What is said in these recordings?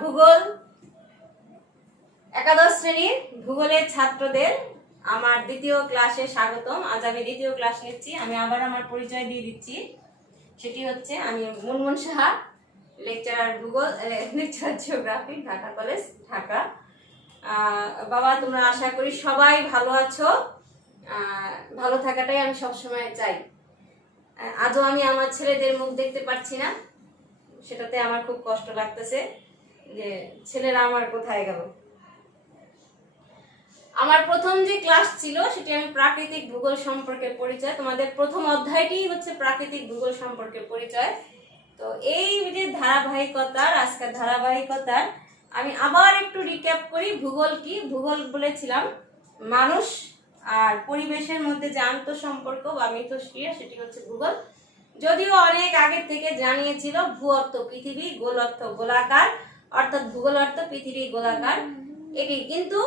ভূগোল একাদশ শ্রেণীর ভূগোলের ছাত্রদের আমার দ্বিতীয় ক্লাসে স্বাগতম। আজ আমি দ্বিতীয় ক্লাস নিচ্ছি। আমি আবার আমার পরিচয় দিয়ে দিচ্ছি। সেটি হচ্ছে আমি মুনমুন সাহা, লেকচারার ভূগোল, lecturer geography, Dhaka college, Dhaka. বাবা, তোমরা আশা করি সবাই ভালো আছো। ভালো থাকাটাই আমি সবসময় চাই। আজও আমি আমার ছেলেদের মুখ দেখতে পাচ্ছি না, সেটাতে আমার খুব কষ্ট লাগতেছে যে ছেলেরা আমার কোথায় গেল। আমার প্রথম যে ক্লাস ছিল সেটি আমি প্রাকৃতিক ভূগোল সম্পর্কে পরিচয়, তোমাদের প্রথম অধ্যায়টি হচ্ছে প্রাকৃতিক ভূগোল সম্পর্কে পরিচয়। তো এই যে ধারাবাহিকতার আজকের ধারাবাহিকতার আমি আবার একটু রিক্যাপ করি। ভূগোল কি? ভূগোল বলেছিলাম মানুষ আর পরিবেশের মধ্যে যে আন্তঃসম্পর্ক বা মিথস্ক্রিয়া, সেটি হচ্ছে ভূগোল। যদিও অনেক আগের থেকে জানিয়েছিল ভূ অর্থ পৃথিবী, গোল অর্থ গোলাকার, অর্থাৎ ভূগোল অর্থ পৃথিবী গোলাকার। এটি কিন্তু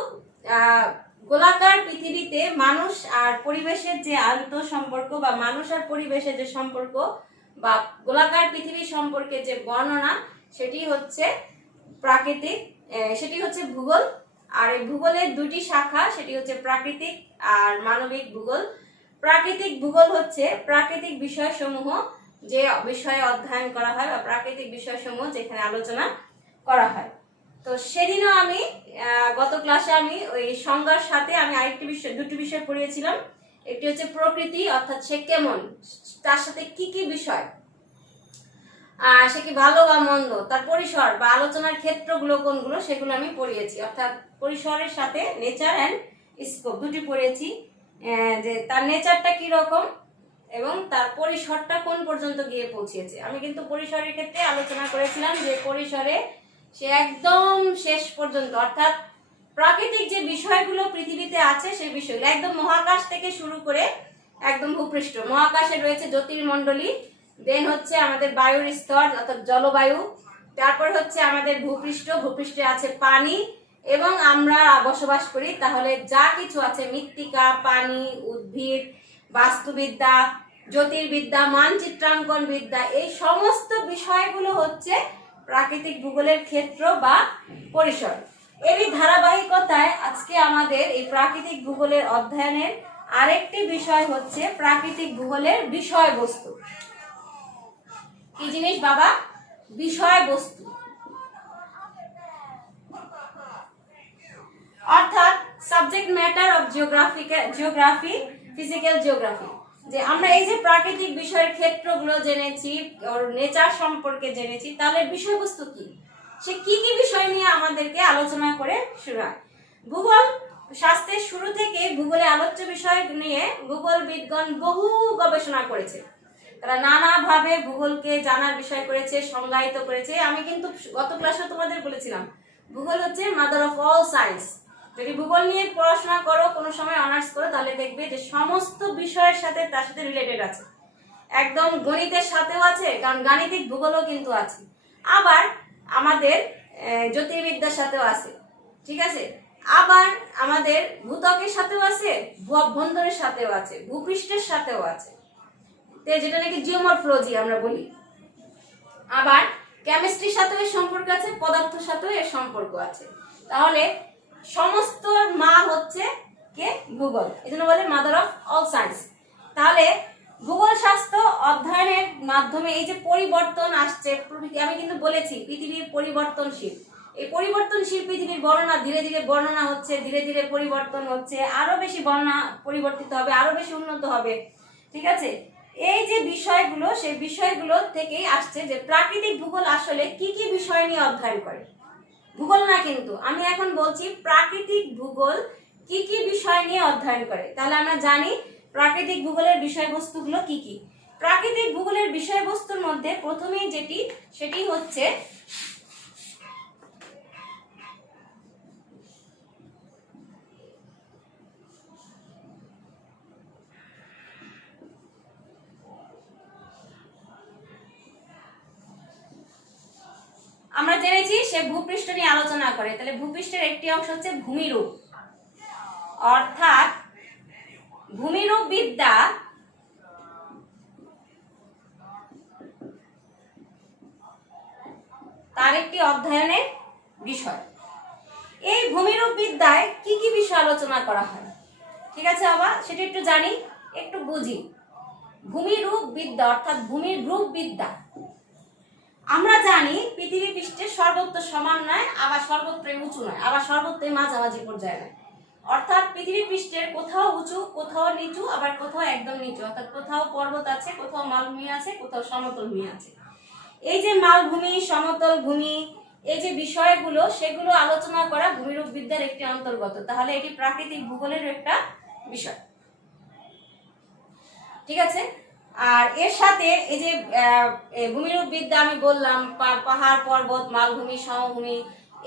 গোলাকার পৃথিবীতে মানুষ আর পরিবেশের যে আন্তঃসম্পর্ক বা মানুষ আর পরিবেশের যে সম্পর্ক বা গোলাকার পৃথিবী সম্পর্কে যে বর্ণনা, সেটি হচ্ছে প্রাকৃতিক, সেটি হচ্ছে ভূগোল। আর এই ভূগোলের দুটি শাখা, সেটি হচ্ছে প্রাকৃতিক আর মানবিক ভূগোল। প্রাকৃতিক ভূগোল হচ্ছে প্রাকৃতিক বিষয়সমূহ যে বিষয়ে অধ্যয়ন করা হয় বা প্রাকৃতিক বিষয়সমূহ যেখানে আলোচনা করা হয়। তো সেদিনও আমি গত ক্লাসে আমি ওই সংজ্ঞার সাথে আমি আরেকটি বিষয়, দুটি বিষয় পড়িয়েছিলাম। একটি হচ্ছে প্রকৃতি, অর্থাৎ সে কেমন, তার সাথে কি কি বিষয়, সে কি ভালো বা মন্দ, তার পরিসর বা আলোচনার ক্ষেত্রগুলো কোনগুলো, সেগুলো আমি পড়িয়েছি। অর্থাৎ পরিসরের সাথে নেচার অ্যান্ড স্কোপ দুটি পড়িয়েছি, যে তার নেচারটা কি রকম এবং তার পরিসরটা কোন পর্যন্ত গিয়ে পৌঁছেছে। আমি কিন্তু পরিসরের ক্ষেত্রে আলোচনা করেছিলাম যে পরিসরে সে একদম শেষ পর্যন্ত, অর্থাৎ প্রাকৃতিক যে বিষয়গুলো পৃথিবীতে আছে সেই বিষয়গুলো একদম মহাকাশ থেকে শুরু করে একদম ভূপৃষ্ঠ। মহাকাশে রয়েছে জ্যোতির্মণ্ডলী, দেন হচ্ছে আমাদের বায়ুর স্তর অর্থাৎ জলবায়ু, তারপর হচ্ছে আমাদের ভূপৃষ্ঠ, ভূপৃষ্ঠে আছে পানি এবং আমরা বসবাস করি। তাহলে যা কিছু আছে মৃত্তিকা, পানি, উদ্ভিদ, বাস্তুবিদ্যা, জ্যোতির্বিদ্যা, মানচিত্রাঙ্কন বিদ্যা, এই সমস্ত বিষয়গুলো হচ্ছে প্রাকৃতিক ভূগোলের ক্ষেত্র বা পরিসর। এরই ধারাবাহিকতায় আজকে আমাদের এই প্রাকৃতিক ভূগোলের অধ্যয়নের আরেকটি বিষয় হচ্ছে প্রাকৃতিক ভূগোলের বিষয়বস্তু। কি জিনিস বাবা? বিষয়বস্তু, অর্থাৎ subject matter of geography, physical geography. যে আমরা এই যে প্রাকৃতিক বিষয়ের ক্ষেত্রগুলো জেনেছি, ওর নেচার সম্পর্কে জেনেছি, তাহলে বিষয়বস্তু কি, সে কি কি বিষয় নিয়ে আমাদেরকে আলোচনা করে শোনায়। ভূগোল শাস্ত্রের শুরু থেকে ভূগোলে আলোচ্য বিষয় নিয়ে ভূগোলবিদগণ বহু গবেষণা করেছে। তারা নানাভাবে ভূগোলকে জানার বিষয় করেছে, সংজ্ঞায়িত করেছে। আমি কিন্তু গত ক্লাসে তোমাদের বলেছিলাম ভূগোল হচ্ছে মাদার অফ অল সায়েন্স। যদি ভূগোল নিয়ে পড়াশোনা করো, কোনো সময় অনার্স করো, তাহলে দেখবে যে সমস্ত বিষয়ের সাথে তার সাথে রিলেটেড আছে। একদম গণিতের সাথেও আছে, কারণ গাণিতিক ভূগোলও কিন্তু আছে। আবার আমাদের জ্যোতির্বিদ্যার সাথেও আছে, ঠিক আছে। আবার আমাদের ভূত্বকের সাথেও আছে, ভূ অভ্যন্তরের সাথেও আছে, ভূপৃষ্ঠের সাথেও আছে, যেটা নাকি জিওমরফোলজি আমরা বলি। আবার কেমিস্ট্রির সাথেও এর সম্পর্ক আছে, পদার্থের সাথেও এর সম্পর্ক আছে। তাহলে সমস্ত মা হচ্ছে কে? ভূগোল। এজন্য বলে মাদার অফ অল সায়েন্স। তাহলে ভূগোল শাস্ত্র অধ্যয়নের মাধ্যমে এই যে পরিবর্তন আসছে, আমি কিন্তু বলেছি পৃথিবীর পরিবর্তনশীল। এই পরিবর্তনশীল পৃথিবীর বর্ণনা ধীরে ধীরে বর্ণনা হচ্ছে, ধীরে ধীরে পরিবর্তন হচ্ছে, আরো বেশি বর্ণনা পরিবর্তিত হবে, আরো বেশি উন্নত হবে, ঠিক আছে। এই যে বিষয়গুলো, সেই বিষয়গুলো থেকেই আসছে যে প্রাকৃতিক ভূগোল আসলে কি কি বিষয় নিয়ে অধ্যয়ন করে। ভূগোল না, কিন্তু আমি এখন বলছি প্রাকৃতিক ভূগোল কি কি বিষয় নিয়ে অধ্যয়ন করে। তাহলে আমরা জানি প্রাকৃতিক ভূগোলের বিষয়বস্তুগুলো কি কি। প্রাকৃতিক ভূগোলের বিষয়বস্তুর মধ্যে প্রথমেই যেটি, সেটি হচ্ছে আমরা জেনেছি সে ভূপৃষ্ঠ নিয়ে আলোচনা করে। তাহলে ভূপৃষ্ঠের একটি অংশ হচ্ছে ভূমিরূপ, অর্থাৎ ভূমিরূপ বিদ্যা তার আরেকটি অধ্যয়নের বিষয়। এই ভূমিরূপ বিদ্যায় কি কি বিষয় আলোচনা করা হয়, ঠিক আছে বাবা, সেটা একটু জানি, একটু বুঝি। ভূমিরূপ বিদ্যা অর্থাৎ ভূমির রূপ বিদ্যা। আমরা জানি পৃথিবী পৃষ্ঠে সর্বত্র সমান নয়, আবার সর্বত্রই উঁচু নয়, আবার সর্বত্রই মাঝামাঝি পর্যায়ে নয়। অর্থাৎ পৃথিবী পৃষ্ঠের কোথাও উঁচু, কোথাও নিচু, আবার কোথাও একদম নিচু। অর্থাৎ কোথাও পর্বত আছে, কোথাও মালভূমি আছে, কোথাও সমতল ভূমি আছে। এই যে মালভূমি, সমতল ভূমি, এই যে বিষয়গুলো, সেগুলো আলোচনা করা ভূমিরূপ বিদ্যার একটি অন্তর্গত। তাহলে এটি প্রাকৃতিক ভূগোলের একটা বিষয়, ঠিক আছে। আর এর সাথে এই যে ভূমিরূপ বিদ্যা আমি বললাম, পাহাড়, পর্বত, মালভূমি, সমভূমি,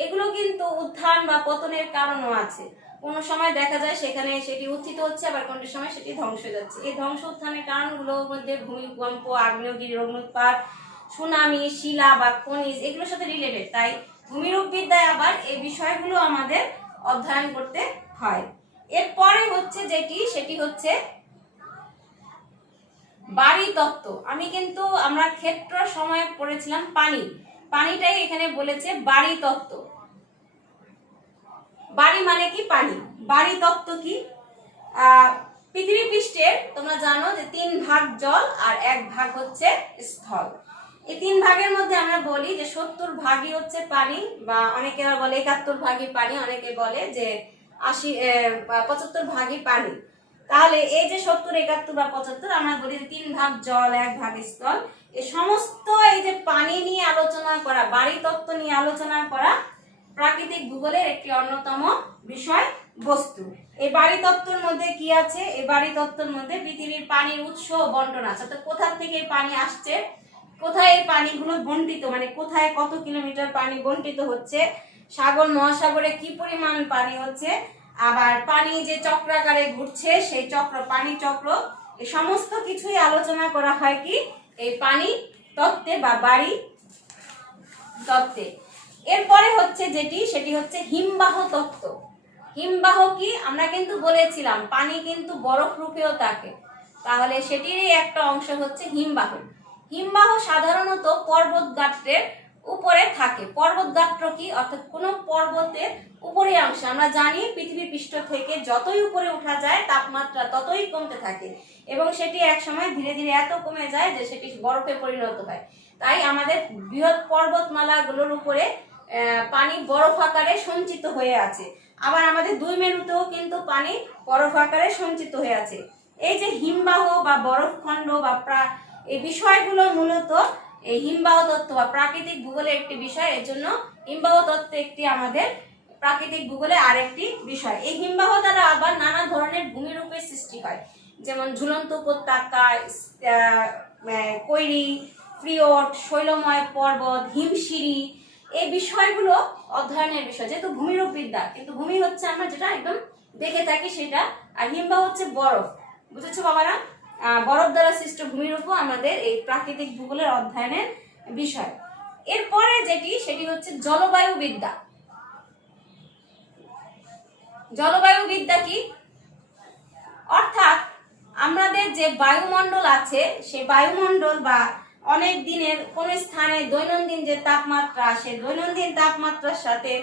এগুলো কিন্তু উত্থান বা পতনের কারণও আছে। কোনো সময় দেখা যায় সেখানে সেটি উত্থিত হচ্ছে, আবার কোনো সময় সেটি ধ্বংস হয়ে যাচ্ছে। এই ধ্বংস উত্থানের কারণগুলোর মধ্যে ভূমিকম্প, আগ্নেয়গিরি, অগ্ন্যুৎপাত, সুনামি, শিলা বা খনিজ, এগুলোর সাথে রিলেটেড। তাই ভূমিরূপ বিদ্যায় আবার এই বিষয়গুলো আমাদের অধ্যয়ন করতে হয়। এরপরে হচ্ছে যেটি, সেটি হচ্ছে বাড়ি তত্ত্ব। আমি কিন্তু আমরা ক্ষেত্র সময় পড়েছিলাম পানি, পানিটাই এখানে বলেছে বাড়ি তত্ত্ব। বাড়ি মানে কি? পানি। বাড়ি তত্ত্ব কি? পৃথিবী পৃষ্ঠের তোমরা জানো যে 3 ভাগ জল আর 1 ভাগ হচ্ছে স্থল। এই 3 ভাগের মধ্যে আমরা বলি যে 70 ভাগই হচ্ছে পানি, বা অনেকে বলে 71 ভাগই পানি, অনেকে বলে যে 75 ভাগই পানি। তাহলে এই যে 70, 71 বা 75, আমরা বলি 3 ভাগ জল, 1 ভাগ স্থল। এই সমস্ত এই যে পানি নিয়ে আলোচনা করা, বাড়ি তত্ত্ব নিয়ে আলোচনা করা প্রাকৃতিক ভূগোলের একটি অন্যতম বিষয় বস্তু। এই বাড়ি তত্ত্বের মধ্যে কি আছে? এই বাড়ি তত্ত্বের মধ্যে পৃথিবীর পানির উৎস ও বন্টন আছে। অর্থাৎ কোথা থেকে পানি আসছে, কোথায় এই পানিগুলো বন্টিত, মানে কোথায় কত কিলোমিটার পানি বন্টিত হচ্ছে, সাগর মহাসাগরে কি পরিমাণ পানি হচ্ছে, আবার পানি যে চক্রাকারে ঘুরছে সেই চক্র, পানি চক্র, এই সমস্ত কিছুই আলোচনা করা হয় কি এই পানি তত্ত্বে বা বাড়ি তত্ত্বে। এরপরে হচ্ছে যেটি, সেটি হচ্ছে হিমবাহ তত্ত্ব। হিমবাহ কি? আমরা কিন্তু বলেছিলাম পানি কিন্তু বরফ রূপেও থাকে, তাহলে সেটিরই একটা অংশ হচ্ছে হিমবাহ। হিমবাহ সাধারণত পর্বত গাত্রের উপরে থাকে। পর্বত গাত্র কি? অর্থাৎ কোনো পর্বতের উপরের অংশে। আমরা জানি পৃথিবী পৃষ্ঠ থেকে যতই উপরে ওঠা যায় তাপমাত্রা ততই কমতে থাকে, এবং সেটি এক সময় ধীরে ধীরে এত কমে যায় যে সেটি বরফে পরিণত হয়। তাই আমাদের বৃহৎ পর্বতমালাগুলোর উপরে পানি বরফ আকারে সঞ্চিত হয়ে আছে। আবার আমাদের 2 মেরুতেও কিন্তু পানি বরফ আকারে সঞ্চিত হয়ে আছে। এই যে হিমবাহ বা বরফখণ্ড বা এই বিষয়গুলো মূলত এই হিমবাহ তত্ত্ব বা প্রাকৃতিক ভূগোলের একটি বিষয়। এর জন্য হিমবাহ তত্ত্ব একটি আমাদের প্রাকৃতিক ভূগোলের আরেকটি বিষয়। এই হিমবাহ দ্বারা আবার নানা ধরনের ভূমিরূপের সৃষ্টি হয়, যেমন ঝুলন্ত উপত্যকা, কৈরি, ফ্রিয়ড, শৈলময় পর্বত, হিমশিরি, এই বিষয়গুলো অধ্যয়নের বিষয়। যেহেতু ভূমিরূপ বিদ্যা, কিন্তু ভূমি হচ্ছে আমরা যেটা একদম দেখে থাকি সেটা, আর হিমবাহ হচ্ছে বরফ। বুঝেছো বাবারা? বরফ দ্বারা সৃষ্ট ভূমিরূপও আমাদের এই প্রাকৃতিক ভূগোলের অধ্যয়নের বিষয়। এরপরে যেটি, সেটি হচ্ছে জলবায়ু বিদ্যা। জলবায়ু বিদ্যা কি? অর্থাৎ আমাদের যে বায়ুমণ্ডল আছে, সেই বায়ুমণ্ডল বা অনেক দিনের কোন স্থানে দৈনন্দিন যে তাপমাত্রা, সেই দৈনন্দিন তাপমাত্রার সাথে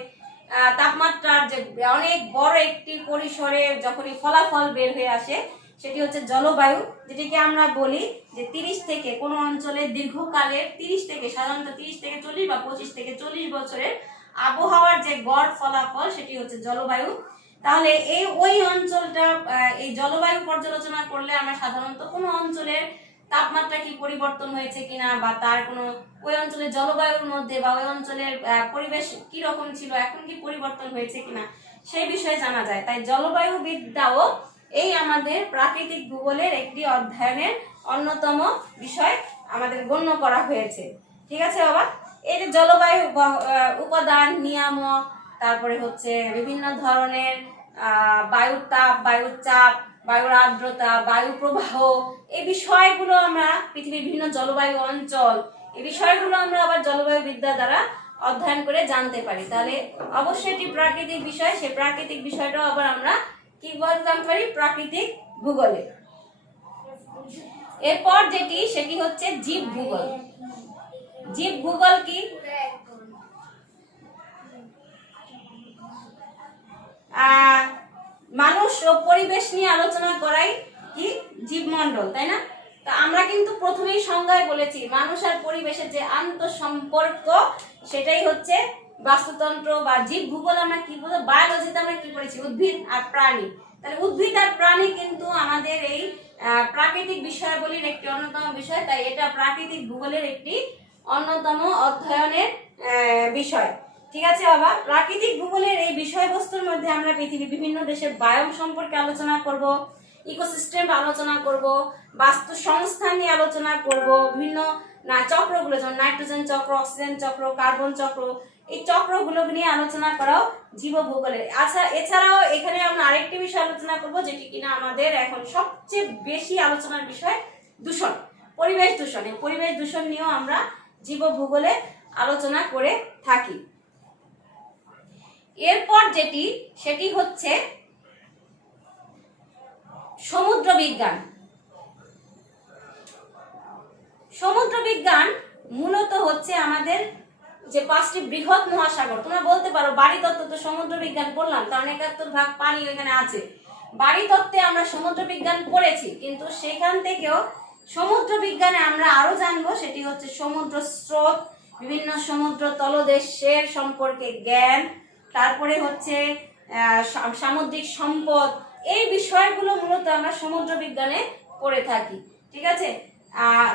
তাপমাত্রার যে অনেক বড় একটি পরিসরে যখনই ফলাফল বের হয়ে আসে, সেটি হচ্ছে জলবায়ু। যেটিকে আমরা বলি যে 30 থেকে কোনো অঞ্চলের দীর্ঘকালের, 30 থেকে সাধারণত 30 থেকে 40 বা 25 থেকে 40 বছরের আবহাওয়ার যে গড় ফলাফল, সেটি হচ্ছে জলবায়ু। তাহলে ওই অঞ্চলটা, এই জলবায়ু পর্যালোচনা করলে আমরা সাধারণত কোনো অঞ্চলের তাপমাত্রা কি পরিবর্তন হয়েছে কিনা, বা তার কোনো ওই অঞ্চলের জলবায়ুর মধ্যে বা ওই অঞ্চলের পরিবেশ কি রকম ছিল, এখন কি পরিবর্তন হয়েছে কিনা, সেই বিষয়ে জানা যায়। তাই জলবায়ু বিদ্যাও এই আমাদের প্রাকৃতিক ভূগোলের একটি অধ্যয়নের অন্যতম বিষয় আমাদের গণ্য করা হয়েছে। ঠিক আছে বাবা? এই যে জলবায়ু উপাদান, নিয়ামক, তারপরে হচ্ছে বিভিন্ন ধরনের বায়ুর তাপ, বায়ুর চাপ, বায়ুর আর্দ্রতা, বায়ু প্রবাহ, এই বিষয়গুলো আমরা পৃথিবীর বিভিন্ন জলবায়ু অঞ্চল, এই বিষয়গুলো আমরা আবার জলবায়ু বিদ্যা দ্বারা অধ্যয়ন করে জানতে পারি। তাহলে অবশ্যই এটি প্রাকৃতিক বিষয়, সেই প্রাকৃতিক বিষয়টাও আবার আমরা কি বলতে জানতে পারি? প্রাকৃতিক ভূগোলে। এরপর যেটি, সেটি হচ্ছে জীব ভূগোল। জীব ভূগোল কি? পরিবেশ নিয়ে আলোচনা করাই কি জীবমণ্ডল, তাই না? তা আমরা কিন্তু প্রথমেই সংজ্ঞায় বলেছি মানুষ আর পরিবেশের যে আন্তঃসম্পর্ক সেটাই হচ্ছে বাস্তুতন্ত্র বা জীব ভূগোল। আমরা কি বলবো, বায়োলজিতে আমরা কি পড়েছি, উদ্ভিদ আর প্রাণী। তাহলে উদ্ভিদ আর প্রাণী কিন্তু আমাদের এই প্রাকৃতিক বিষয়াবলীর একটি অন্যতম বিষয়, তাই এটা প্রাকৃতিক ভূগোলের একটি অন্যতম অধ্যয়নের বিষয়। ঠিক আছে বাবা, প্রাকৃতিক ভূগোলের এই বিষয়বস্তুর মধ্যে আমরা পৃথিবীর বিভিন্ন দেশের বায়োম সম্পর্কে আলোচনা করব, ইকোসিস্টেম আলোচনা করব, বাস্তু সংস্থান নিয়ে আলোচনা করব, বিভিন্ন চক্রগুলো যেমন নাইট্রোজেন চক্র, অক্সিজেন চক্র, কার্বন চক্র, এই চক্রগুলো নিয়ে আলোচনা করাও জীবভূগোলের। আচ্ছা, এছাড়াও এখানে আমরা আরেকটি বিষয় আলোচনা করব যেটি কিনা আমাদের এখন সবচেয়ে বেশি আলোচনার বিষয়, দূষণ, পরিবেশ দূষণ। এই পরিবেশ দূষণ নিয়েও আমরা জীবভূগোলে আলোচনা করে থাকি। এরপর যেটি সেটি হচ্ছে সমুদ্র বিজ্ঞান। সমুদ্র বিজ্ঞান মূলত হচ্ছে আমাদের যে 5টি বৃহৎ মহাসাগর। তোমরা বলতে পারো বাড়িতত্ত্ব তো সমুদ্র বিজ্ঞান পড়লাম, কারণ 71 ভাগ পানি ওইখানে আছে। বাড়িতত্ত্বে আমরা সমুদ্র বিজ্ঞান পড়েছি, কিন্তু সেখান থেকেও সমুদ্র বিজ্ঞানে আমরা আরো জানবো, সেটি হচ্ছে সমুদ্র স্রোত, বিভিন্ন সমুদ্র তলদেশের সম্পর্কে জ্ঞান, তারপরে হচ্ছে সামুদ্রিক সম্পদ। এই বিষয়গুলো মূলত আমরা সমুদ্র বিজ্ঞানে পড়ে থাকি। ঠিক আছে,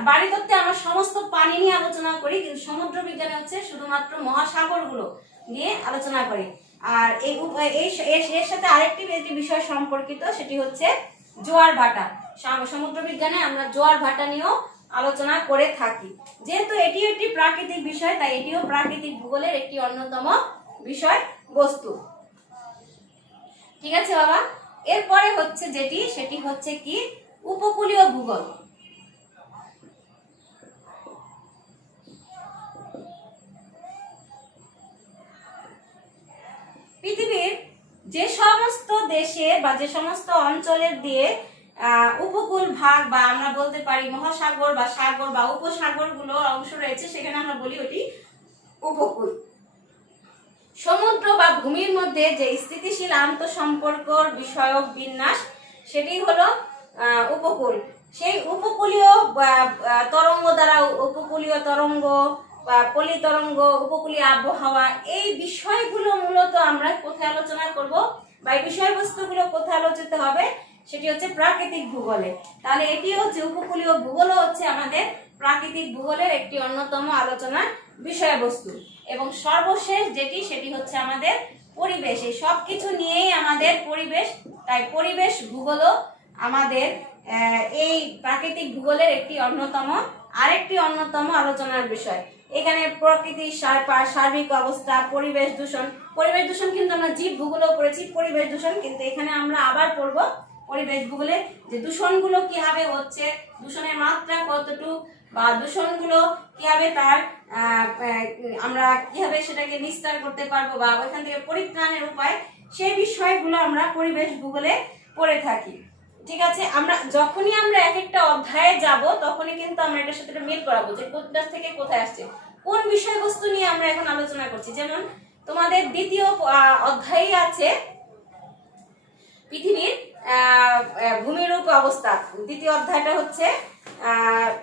বাড়িতত্ত্বে আমরা সমস্ত পানি নিয়ে আলোচনা করি, কিন্তু সমুদ্র বিজ্ঞানে হচ্ছে শুধুমাত্র মহাসাগরগুলো নিয়ে আলোচনা করি। আর এর সাথে আরেকটি বিষয় সম্পর্কিত, সেটি হচ্ছে জোয়ার ভাটা। সমুদ্র বিজ্ঞানে আমরা জোয়ার ভাটা নিয়েও আলোচনা করে থাকি। যেহেতু এটি একটি প্রাকৃতিক বিষয়, তাই এটিও প্রাকৃতিক ভূগোলের একটি অন্যতম বিষয় বস্তু। ঠিক আছে বাবা, এরপরে হচ্ছে যেটি সেটি হচ্ছে কি উপকূলীয় ভূগোল। পৃথিবীর যে সমস্ত দেশে বা যে সমস্ত অঞ্চলের দিয়ে উপকূল ভাগ বা আমরা বলতে পারি মহাসাগর বা সাগর বা উপসাগর গুলো অংশ রয়েছে, সেখানে আমরা বলি ওটি উপকূল। সমুদ্র বা ভূমির মধ্যে যে স্থিতিশীল আন্তঃসম্পর্ক বিষয়ক বিন্যাস, সেটি হলো উপকূল। সেই উপকূলীয় তরঙ্গ দ্বারা, উপকূলীয় তরঙ্গ বা পলি তরঙ্গ, উপকূলীয় আবহাওয়া, এই বিষয়গুলো মূলত আমরা কোথায় আলোচনা করব বা এই বিষয়বস্তুগুলো কোথায় আলোচিত হবে, সেটি হচ্ছে প্রাকৃতিক ভূগোলে। তাহলে এটি হচ্ছে উপকূলীয় ভূগোল, হচ্ছে আমাদের প্রাকৃতিক ভূগোলের একটি অন্যতম আলোচনার বিষয়বস্তু। এবং সর্বশেষ যেটি সেটি হচ্ছে আমাদের পরিবেশ। এই সবকিছু নিয়েই আমাদের পরিবেশ, তাই পরিবেশ ভূগোলও আমাদের এই প্রাকৃতিক ভূগোলের একটি আরেকটি অন্যতম আলোচনার বিষয়। এখানে প্রকৃতির সার্বিক অবস্থা, পরিবেশ দূষণ কিন্তু আমরা জীব ভূগোলও পড়েছি পরিবেশ দূষণ, কিন্তু এখানে আমরা আবার পড়বো পরিবেশ ভূগোলে যে দূষণগুলো কিভাবে হচ্ছে, দূষণের মাত্রা কতটুকু, বা দূষণগুলো কিভাবে তার আমরা কিভাবে সেটাকে নিস্তার করতে পারবো বা ওইখান থেকে পরিত্রাণের উপায়, সেই বিষয়গুলো আমরা পরিবেশ ভূগোলে পড়ে থাকি। ঠিক আছে, আমরা যখনই আমরা এক একটা অধ্যায়ে যাব তখনই কিন্তু আমরা এটার সাথে মিল করাবো যে কোথা থেকে কোথায় আসছে, কোন বিষয়বস্তু নিয়ে আমরা এখন আলোচনা করছি। যেমন তোমাদের দ্বিতীয় অধ্যায়ে আছে পৃথিবীর ভূমিরূপ অবস্থা। দ্বিতীয় অধ্যায়টা হচ্ছে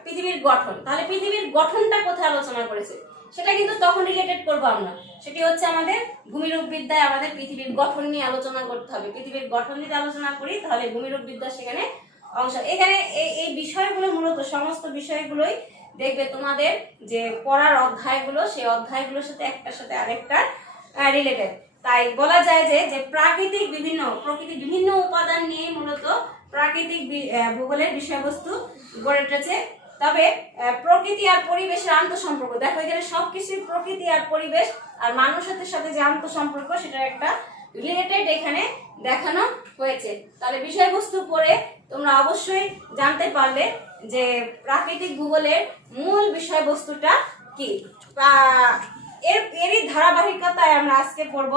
পৃথিবীর গঠন। তাহলে পৃথিবীর গঠনটা কোথায় আলোচনা করেছে সেটা কিন্তু তখন রিলেটেড করবো আমরা। সেটি হচ্ছে আমাদের ভূমিরূপ বিদ্যায় আমাদের পৃথিবীর গঠন নিয়ে আলোচনা করতে হবে। পৃথিবীর গঠন যদি আলোচনা করি তাহলে ভূমিরূপ বিদ্যা সেখানে অংশ। এখানে এই বিষয়গুলো মূলত সমস্ত বিষয়গুলোই দেখবে তোমাদের যে পড়ার অধ্যায়গুলো, সেই অধ্যায়গুলোর সাথে একটার সাথে আরেকটা রিলেটেড। তাই বলা যায় যে প্রকৃতির বিভিন্ন উপাদান নিয়ে মূলত প্রাকৃতিক ভূগোলের বিষয়বস্তু গড়ে উঠেছে। তবে প্রকৃতি আর পরিবেশের আন্তঃসম্পর্ক, দেখো এখানে সবকিছু প্রকৃতি আর পরিবেশ আর মানুষের সাথে যে আন্তঃসম্পর্ক, সেটার একটা রিলেটেড এখানে দেখানো হয়েছে। তাহলে বিষয়বস্তু পড়ে তোমরা অবশ্যই জানতে পারলে যে প্রাকৃতিক ভূগোলের মূল বিষয়বস্তুটা কি। এরই ধারাবাহিকতায় আমরা আজকে পড়ব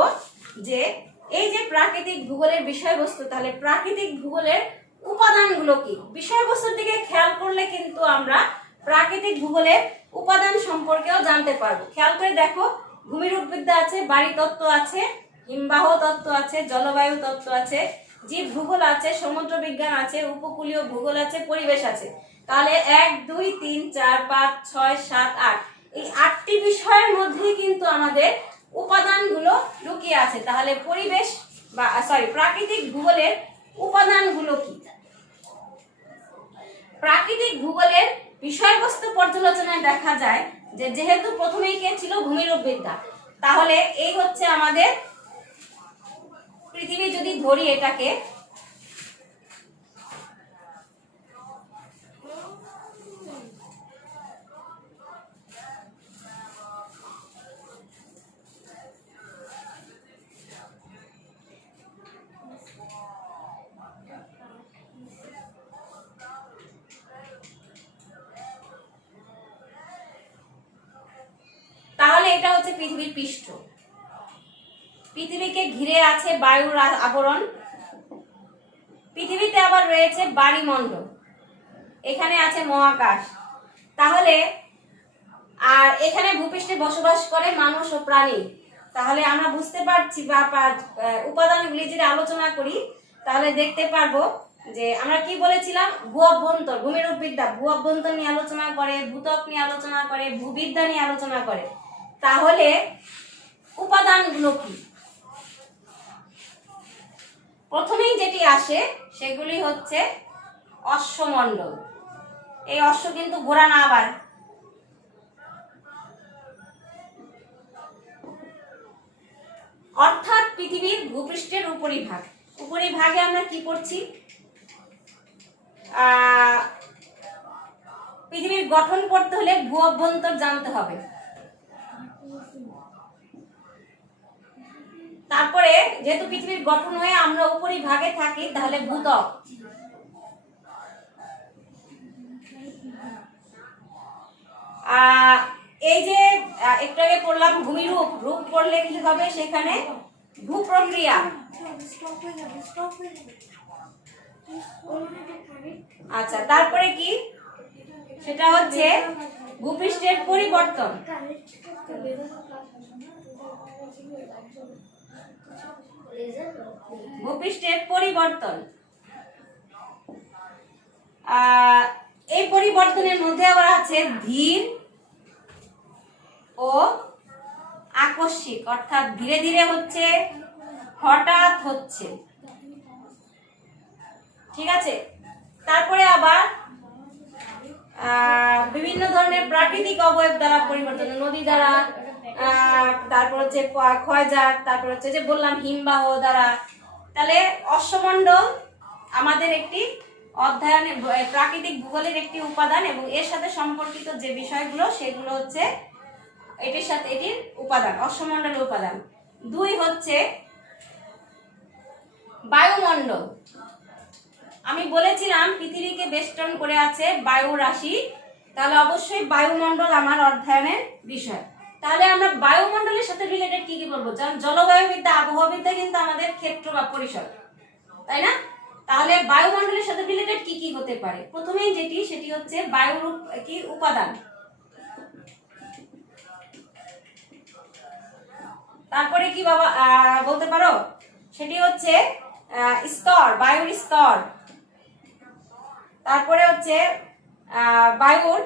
যে এই যে প্রাকৃতিক ভূগোলের বিষয়বস্তু, তাহলে প্রাকৃতিক ভূগোলের উপাদানগুলো কি। বিষয়বস্তুর দিকে খেয়াল করলে কিন্তু আমরা প্রাকৃতিক ভূগোলের উপাদান সম্পর্কেও জানতে পারবো। খেয়াল করে দেখো, ভূমিরূপ বিদ্যা আছে, বাড়ি তত্ত্ব আছে, হিমবাহ তত্ত্ব আছে, জলবায়ু তত্ত্ব আছে, জীব ভূগোল আছে, সমুদ্র বিজ্ঞান আছে, উপকূলীয় ভূগোল আছে, পরিবেশ আছে। তাহলে 1 2 3 4 5 6 7 8 এই 8টি বিষয়ের মধ্যেই কিন্তু আমাদের উপাদানগুলো লুকিয়ে আছে। তাহলে পরিবেশ বা প্রাকৃতিক ভূগোলের উপাদানগুলো কি? প্রাকৃতিক ভূগোলের বিষয়বস্তু পর্যালোচনায় দেখা যায় যে যেহেতু প্রথমেই কে ছিল ভূমিরূপবিদ্যা, তাহলে এই হচ্ছে আমাদের পৃথিবী। যদি ধরি এটাকে, তাহলে এটা হচ্ছে পৃথিবীর পৃষ্ঠ। পৃথিবীকে ঘিরে আছে বায়ুর আবরণ, পৃথিবীতে আবার রয়েছে বায়ুমণ্ডল, এখানে আছে মহাকাশ। তাহলে আর এখানে ভূপৃষ্ঠে বসবাস করে মানুষ ও প্রাণী। তাহলে আমরা বুঝতে পারছি বা উপাদানগুলি যদি আলোচনা করি তাহলে দেখতে পারবো যে আমরা কি বলেছিলাম, ভূ অভ্যন্তর, ভূমিরূপবিদ্যা ভূ অভ্যন্তর নিয়ে আলোচনা করে, ভূত্বক নিয়ে আলোচনা করে, ভূবিদ্যা নিয়ে আলোচনা করে। তাহলে উপাদানগুলো কি? প্রথমেই যেটি আসে সেগুলি হচ্ছে অশ্বমণ্ডল। এই অশ্ব কিন্তু ঘোড়া না, আবার অর্থাৎ পৃথিবীর ভূপৃষ্ঠের উপরিভাগ। উপরিভাগে আমরা কি পড়ছি? পৃথিবীর গঠন পড়তে হলে ভূ অভ্যন্তর জানতে হবে। তারপরে যেহেতু পৃথিবীর গঠন হয়ে আমরা উপরিভাগে থাকি, তাহলে ভূত্বক। এই যে একটু আগে পড়লাম ভূমিরূপ, রূপ পড়লে কি হবে? সেখানে ভূপ্রক্রিয়া। আচ্ছা, তারপরে কি? সেটা হচ্ছে ভূপৃষ্ঠের পরিবর্তন। ভূপৃষ্ঠের পরিবর্তন, এই পরিবর্তনের মধ্যে আবার আছে ধীর ও আকস্মিক, অর্থাৎ ধীরে ধীরে হচ্ছে, হঠাৎ হচ্ছে। ঠিক আছে। তারপরে আবার বিভিন্ন ধরনের প্রাকৃতিক অবয়ব দ্বারা পরিবর্তন, নদী দ্বারা, তারপর হচ্ছে ক্ষয়জাত, তারপর হচ্ছে যে বললাম হিমবাহ দ্বারা। তাহলে অশ্বমণ্ডল আমাদের একটি অধ্যয়নের প্রাকৃতিক ভূগোলের একটি উপাদান, এবং এর সাথে সম্পর্কিত যে বিষয়গুলো সেগুলো হচ্ছে এটির সাথে এটির উপাদান, অশ্বমণ্ডলের উপাদান। 2 হচ্ছে বায়ুমণ্ডল। আমি বলেছিলাম পৃথিবীকে বেষ্টন করে আছে বায়ু রাশি, তাহলে অবশ্যই বায়ুমণ্ডল আমার অধ্যয়নের বিষয়। তাহলে আমরা বায়ুমণ্ডলের সাথে রিলেটেড কি কি বলবো? যেমন জলবায়ুবিদ্যা, আবহাওয়াবিদ্যা কিন্তু আমাদের ক্ষেত্র বা পরিসর, তাই না? তাহলে বায়ুমণ্ডলের সাথে রিলেটেড কি কি হতে পারে? প্রথমেই সেটি হচ্ছে বায়ুর কি উপাদান। তারপরে কি বাবা বলতে পারো? সেটি হচ্ছে স্তর, বায়ুর স্তর। তারপরে হচ্ছে বায়ুর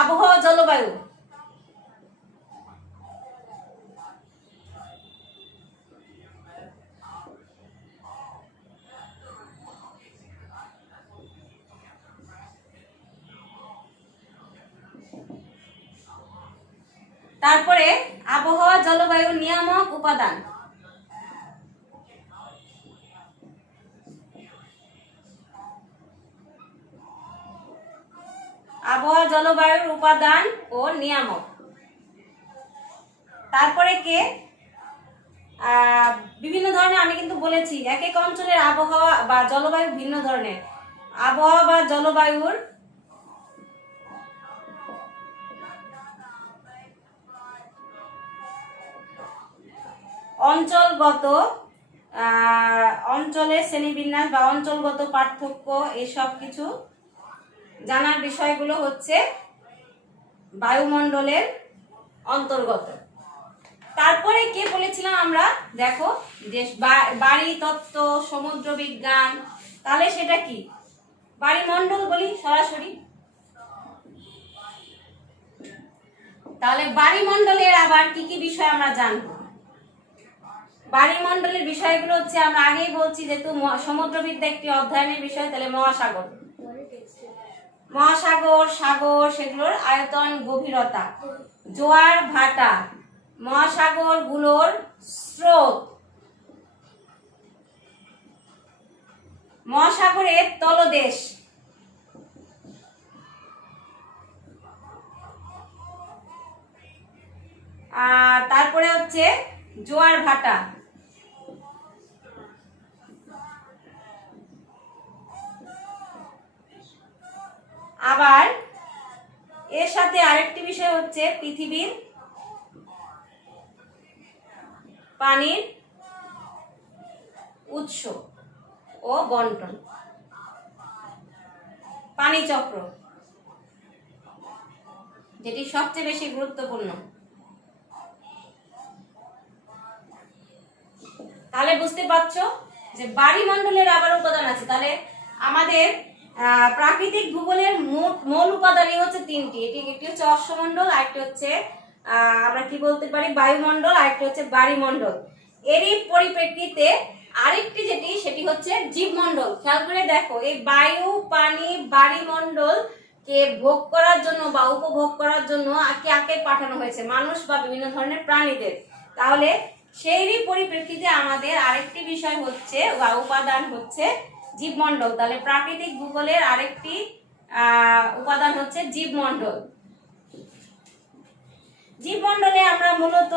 আবহাওয়া, জলবায়ু। তারপরে আবহাওয়া, জলবায়ু নিয়ামক উপাদান। আবহাওয়া, জলবায়ুর উপাদান ও নিয়ামক। তারপরে কে? বিভিন্ন ধরনের, আমি কিন্তু বলেছি এক এক অঞ্চলের আবহাওয়া বা জলবায়ু ভিন্ন ধরনের। আবহাওয়া বা জলবায়ুর অঞ্চলগত, অঞ্চলের শ্রেণীবিন্যাস বা অঞ্চলগত পার্থক্য, এসব কিছু জানার বিষয়গুলো হচ্ছে বায়ুমণ্ডলের অন্তর্গত। তারপরে কে বলেছিলাম আমরা, দেখো যে বাড়ি তত্ত্ব, সমুদ্র বিজ্ঞান, তাহলে সেটা কি বাড়িমণ্ডল বলি সরাসরি। তাহলে বাড়িমণ্ডলের আবার কি কি বিষয় আমরা জানবো? বাড়িমণ্ডলের বিষয়গুলো হচ্ছে আমরা আগেই বলছি, যেহেতু সমুদ্রবিদ্যা একটি অধ্যয়নের বিষয়, তাহলে মহাসাগর, মহাসাগর, সাগর, সেগুলোর আয়তন, গভীরতা, জোয়ার ভাটা, মহাসাগর গুলোর স্রোত, মহাসাগরের তলদেশ, তারপরে হচ্ছে জোয়ার ভাটা, আবার এর সাথে আরেকটি বিষয় হচ্ছে পৃথিবীর পানির উৎস ও বন্টন, পানি চক্র, যেটি সবচেয়ে বেশি গুরুত্বপূর্ণ। তাহলে বুঝতে পারছো যে বাড়িমণ্ডলের আবার উপাদান আছে। তাহলে আমাদের প্রাকৃতিক ভূগোলের মূল উপাদানই হচ্ছে তিনটি। একটি হচ্ছে অশ্বমণ্ডল, আরেকটি হচ্ছে আমরা কি বলতে পারি বায়ুমণ্ডল, আরেকটি হচ্ছে বাড়িমণ্ডল। এরই পরিপ্রেক্ষিতে আরেকটি সেটি হচ্ছে জীবমণ্ডল। খেয়াল করে দেখো, এই বায়ু, পানি, বাড়িমণ্ডল কে ভোগ করার জন্য বা উপভোগ করার জন্য কাকে পাঠানো হয়েছে? মানুষ বা বিভিন্ন ধরনের প্রাণীদের। তাহলে সেইরই পরিপ্রেক্ষিতে আমাদের আরেকটি বিষয় হচ্ছে বা উপাদান হচ্ছে জীবমণ্ডল। তাহলে প্রাকৃতিক ভূগোলের আরেকটি উপাদান হচ্ছে জীবমণ্ডল। জীবমণ্ডলে আমরা মূলত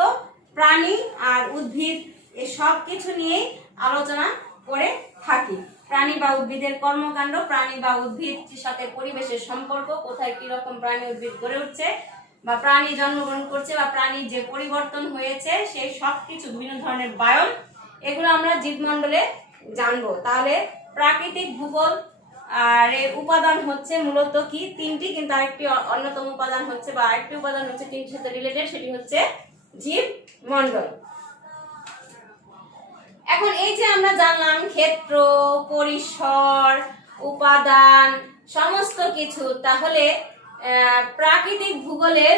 প্রাণী আর উদ্ভিদ এই সব কিছু নিয়েই আলোচনা করে থাকি। প্রাণী বা উদ্ভিদের কর্মকাণ্ড, প্রাণী বা উদ্ভিদের সাথে পরিবেশের সম্পর্ক, কোথায় কিরকম প্রাণী উদ্ভিদ গড়ে উঠছে বা প্রাণী জন্মগ্রহণ করছে বা প্রাণীর যে পরিবর্তন হয়েছে, সেই সব কিছু বিভিন্ন ধরনের বায়ন, এগুলো আমরা জীবমণ্ডলে জানবো। তাহলে প্রাকৃতিক ভূগোল আর এর উপাদান হচ্ছে মূলত কি তিনটি, কিন্তু আরেকটি অন্যতম উপাদান হচ্ছে বা আরেকটি উপাদান হচ্ছে তিনটির সাথে রিলেটেড, সেটি হচ্ছে জীবমণ্ডল। এখন এই যে আমরা জানলাম ক্ষেত্র, পরিসর, উপাদান, সমস্ত কিছু, তাহলে প্রাকৃতিক ভূগোলের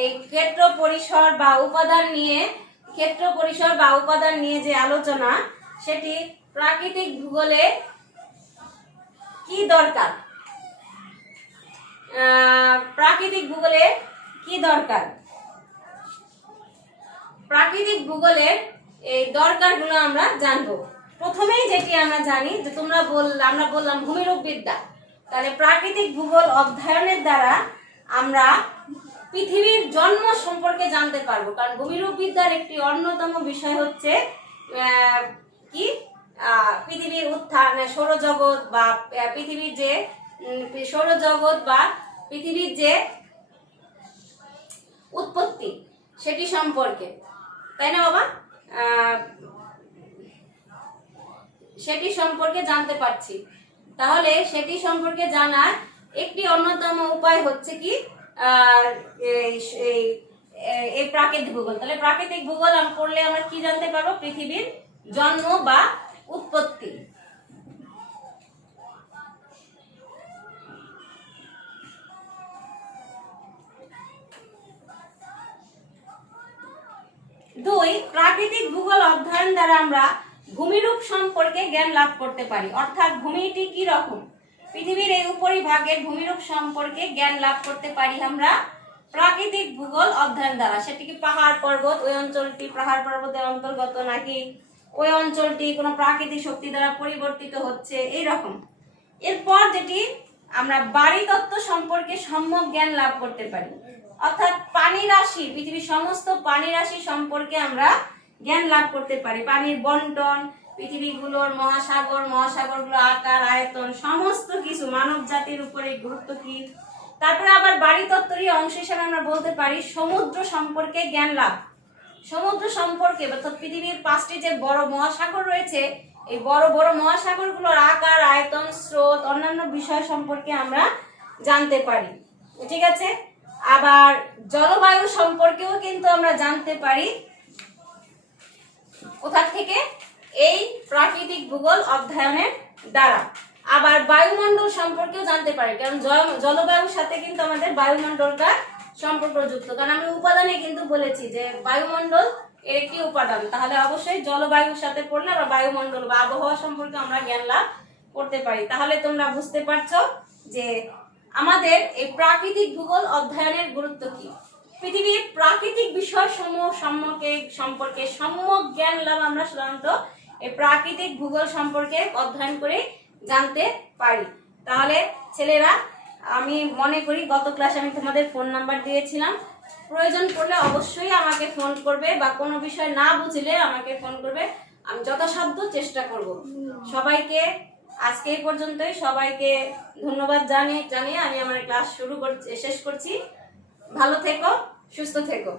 এই ক্ষেত্র পরিসর বা উপাদান নিয়ে যে আলোচনা, সেটি প্রাকৃতিক ভূগোলে কি দরকার? প্রাকৃতিক ভূগোলে কি দরকার? প্রাকৃতিক ভূগোলের এই দরকারগুলো আমরা জানবো। প্রথমেই যেটি আমরা জানি যে আমরা বললাম ভূমিরূপ বিদ্যা। তাহলে প্রাকৃতিক ভূগোল অধ্যয়নের দ্বারা আমরা পৃথিবীর জন্ম সম্পর্কে জানতে পারবো। কারণ ভূমিরূপ বিদ্যার একটি অন্যতম বিষয় হচ্ছে কি পৃথিবীর উত্থান, সৌরজগৎ বা পৃথিবীর যে উৎপত্তি, সেটি সম্পর্কে, তাই না বাবা? সেটি সম্পর্কে জানতে পারছি। তাহলে সেটি সম্পর্কে জানার একটি অন্যতম উপায় হচ্ছে কি এই প্রাকৃতিক ভূগোল। তাহলে প্রাকৃতিক ভূগোল পড়লে আমরা কি জানতে পারবো? পৃথিবীর জন্ম বা উৎপত্তি। দুই, প্রাকৃতিক ভূগোল অধ্যয়ন দ্বারা আমরা ভূমিরূপ সম্পর্কে জ্ঞান লাভ করতে পারি। অর্থাৎ ভূমিটি কি রকম, পৃথিবীর এই উপরিভাগের ভূমিরূপ সম্পর্কে জ্ঞান লাভ করতে পারি আমরা প্রাকৃতিক ভূগোল অধ্যয়ন দ্বারা। সেটি কি পাহাড় পর্বত, ওই অঞ্চলটি পাহাড় পর্বতের অন্তর্গত, নাকি ওই অঞ্চলটি কোনো প্রাকৃতিক শক্তি দ্বারা পরিবর্তিত হচ্ছে, এই রকম। এরপর যেটি আমরা বাড়ি তত্ত্ব সম্পর্কে সম্যক জ্ঞান লাভ করতে পারি। অর্থাৎ পানি রাশি, পৃথিবীর সমস্ত পানি রাশি সম্পর্কে আমরা জ্ঞান লাভ করতে পারি। পানির বন্টন, পৃথিবীগুলোর মহাসাগরগুলোর আকার, আয়তন, সমস্ত কিছু, মানব জাতির উপরে গুরুত্ব কি। তারপরে আবার বাড়ি তত্ত্বেরই অংশ হিসেবে আমরা বলতে পারি সমুদ্র সম্পর্কে জ্ঞান লাভ। সমুদ্র সম্পর্কে অর্থাৎ পৃথিবীর 5টি যে বড় মহাসাগর রয়েছে, এই বড় বড় মহাসাগরগুলোর আকার, আয়তন, স্রোত, অন্যান্য বিষয় সম্পর্কে আমরা জানতে পারি। ঠিক আছে? আবার জলবায়ু সম্পর্কেও কিন্তু আমরা জানতে পারি কোথা থেকে? এই প্রাকৃতিক ভূগোল অধ্যয়নের দ্বারা। আবার বায়ুমণ্ডল সম্পর্কেও জানতে পারি, কারণ জলবায়ুর সাথে কিন্তু আমাদের বায়ুমণ্ডলটা সম্পর্কযুক্ত। কারণ আমি উপাদানে কিন্তু বলেছি যে বায়ুমণ্ডল এর একটি উপাদান, তাহলে অবশ্যই জলবায়ুর সাথে পড়লে আমরা বায়ুমণ্ডল বা আবহাওয়া সম্পর্কে আমরা জ্ঞান লাভ করতে পারি। তাহলে তোমরা বুঝতে পারছো যে আমাদের এই প্রাকৃতিক ভূগোল অধ্যয়নের গুরুত্ব কি। পৃথিবীর প্রাকৃতিক বিষয় সমূহ সম্পর্কে সম্যক জ্ঞান লাভ আমরা সাধারণত এই প্রাকৃতিক ভূগোল সম্পর্কে অধ্যয়ন করে জানতে পারি। তাহলে ছেলেরা, আমি মনে করি গত ক্লাসে আমি তোমাদের ফোন নাম্বার দিয়েছিলাম, প্রয়োজন পড়লে অবশ্যই আমাকে ফোন করবে, বা কোনো বিষয় না বুঝলে আমাকে ফোন করবে, আমি যথাসাধ্য চেষ্টা করব। সবাইকে আজকে এই পর্যন্তই, সবাইকে ধন্যবাদ জানিয়ে আমি আমার ক্লাস শেষ করছি। ভালো থেকো, সুস্থ থেকো।